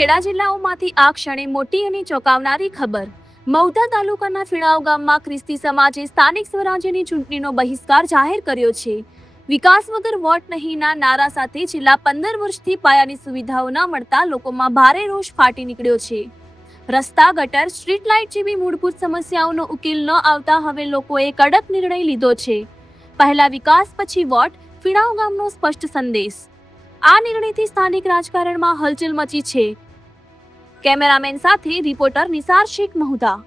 ખેડા જિલ્લાઓમાંથી આ ક્ષણે મોટી અને ચોંકાવનારી ખબર. મહુધા તાલુકાના ફીણાવ ગામમાં ખ્રિસ્તી સમાજે સ્થાનિક સ્વરાજ્યની ચૂંટણીનો બહિષ્કાર જાહેર કર્યો છે. વિકાસ વગર વોટ નહીંના નારા સાથે છેલ્લા 15 વર્ષથી પાયાની સુવિધાઓ ન મળતા લોકોમાં ભારે રોષ ફાટી નીકળ્યો છે. રસ્તા, ગટર, સ્ટ્રીટ લાઇટ જેવી મૂળભૂત સમસ્યાઓનો ઉકેલ ન આવતા હવે લોકોએ કડક નિર્ણય લીધો છે. પહેલા વિકાસ પછી વોટ, ફીણાવ ગામનો સ્પષ્ટ સંદેશ. આ નિર્ણયથી સ્થાનિક રાજકારણમાં હલચલ મચી છે. કેમેરામેન સાથે રિપોર્ટર નિસાર શેખ, મહુધા.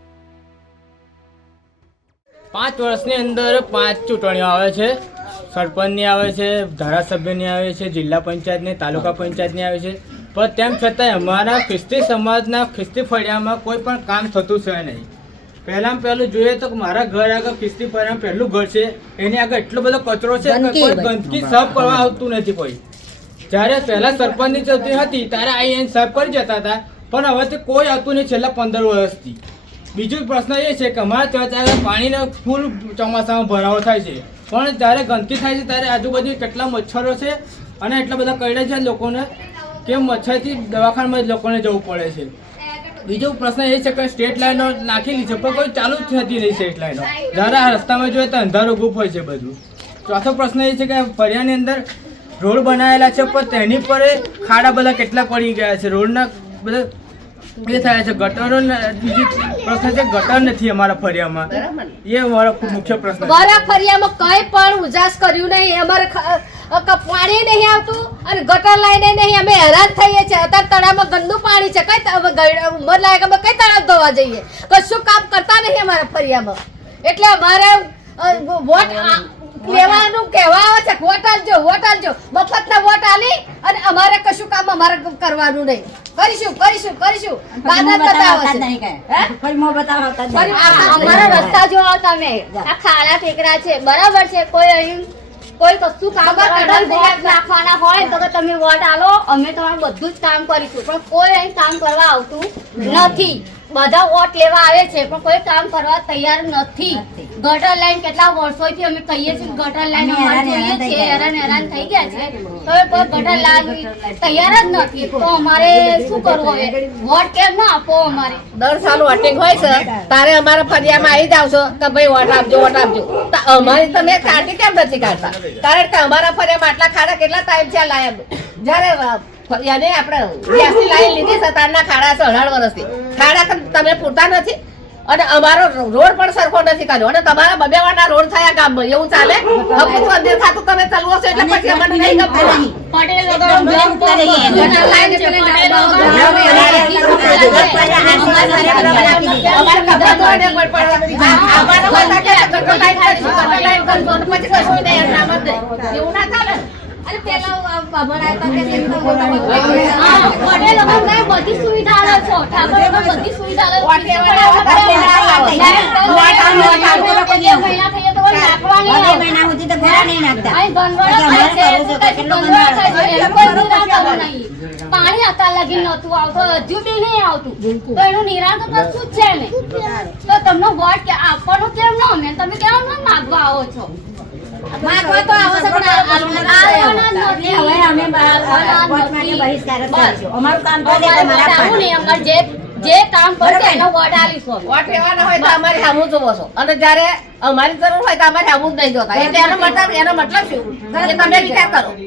5 વર્ષની અંદર 5 ચૂંટણીઓ આવે છે. સરપંચની આવે છે, ધારાસભ્યની આવે છે, જિલ્લા પંચાયતની, તાલુકા પંચાયતની આવે છે. પણ તેમ છતાંય અમારા ખ્રિસ્તી સમાજના ખ્રિસ્તી ફળિયામાં કોઈ પણ કામ થતું છે નહીં. પહેલું જોઈએ તો મારા ઘર આગળ ખ્રિસ્તી ફળિયામાં પહેલું ઘર છે, એની આગળ એટલો બધો કચરો છે કે કોઈ ગંદકી સાફ કરવા આવતું નથી કોઈ. જ્યારે પહેલાં સરપંચની ચૂંટણી હતી ત્યારે અહીં સાફ કરી જતા હતા, પણ હવે તો કોઈ આવતું નહીં છેલ્લા 15 વર્ષથી. બીજો પ્રશ્ન એ છે કે અમારા ત્યાં પાણીનો ફૂલ ચોમાસામાં ભરાવો થાય છે, પણ જ્યારે ગંદકી થાય છે ત્યારે આજુબાજુ કેટલા મચ્છરો છે અને એટલા બધા કરડે છે લોકોને કે મચ્છરથી દવાખાનામાં જ લોકોને જવું પડે છે. બીજો પ્રશ્ન એ છે કે સ્ટ્રીટ લાઈનો નાખેલી છે પણ કોઈ ચાલુ જ થતી નહીં. સ્ટ્રીટ લાઈનો જ્યારે આ રસ્તામાં જોઈએ તો અંધારું ગુપ હોય છે બધું. ચોથો પ્રશ્ન એ છે કે ફળિયાની અંદર રોડ બનાવેલા છે પણ તેની પર ખાડા બધા કેટલા પડી ગયા છે, રોડના બધા એ થયા છે. ગટરો બીજી પ્રશ્ન છે, ગટર નથી અમારા ફળિયામાં. એ અમારો મુખ્ય પ્રશ્ન. મારા ફળિયામાં કઈ પણ ઉજાસ કર્યું નહીં. અમારે પાણી નહીં આવતું અને ગટર લાઈને નહીં. અમે હેરાન થઈએ છીએ. અત્યારે તળાવમાં ગંદુ પાણી છે. કઈ ઉંમર લાયક અમે કઈ તળાવ ધોવા જઈએ? કશું કામ કરતા નહીં અમારા ફળિયામાં. એટલે અમારે વોટ લેવાનું કહેવા આવે છે, વોટ આલજો, વોટ આલજો. મફતના વોટ આલી અને અમારે કશું કામ અમારે કરવાનું નહીં. કરીશું બાદત બતાવે છે. અમારા રસ્તા જોવો તમે, આ ખાડા ઠેકરા છે, બરાબર છે. કોઈ કશું કામ વોટ નાખવાના હોય તો તમે વોટ આલો, અમે તમારું બધું જ કામ કરીશું. પણ કોઈ અહીં કામ કરવા આવતું નથી. બધા વોટ લેવા આવે છે પણ કોઈ કામ કરવા તૈયાર નથી. ગટર લાઈન કેટલા વર્ષોથી અમે કહીએ છીએ ગટર લાઈન અમારે જોઈએ છીએ, હેરાન થઈ ગયા છે, તો કોઈ ગટર લાઈન તૈયાર જ નથી. તો અમારે શું કરવું હવે? વોટ કેમ ના આપો? અમારે દર સાલ વોટિંગ હોય છે તારે અમારા ફળિયામાં આવી જાવ છો કે ભાઈ વોટ આપજો. અમારી તમે કાઢી કેમ નથી કાઢતા? કારણ કે અમારા ફળિયામાં આટલા ખાડા કેટલા ટાઈમ છે લાયા. જયારે યાને આપણે ગેસની લાઈન લીધી છે તારના ખાડા છે 18 વર્ષથી. ખાડા તમે પૂરતા નથી અને અમારો રોડ પણ સરખો નથી કર્યો અને તમારા બબેવાના રોડ થયા ગામમાં. એવું ચાલે? હકું મંદિર ખાતું તમે ચાલવો છો એટલે પછી અમને નહીં ગમતું. પટેલ એવું ના ચાલે. અરે પેલા બધી સુવિધા આવે છો, ઠાકોર બધી સુવિધા પાણી અત્યાર લગી નતું આવતું, હજુ બી નહીં આવતું. તો એનું નિરાકરણ કશું જ છે નહીં. તો તમને વોટ આપવાનું કેમ ન? અમે તમે કેમ ન માગવા આવો છો? માગવા તો આવો છો જે કામ કરશે એનો વોટ આલીશું. વોટ લેવાના હોય તો અમારી સામું જોવો છો અને જયારે અમારી જરૂર હોય તો અમારી સામું જ નહીં જોતા. એટલે એનો મતલબ શું? તમે વિચાર કરો.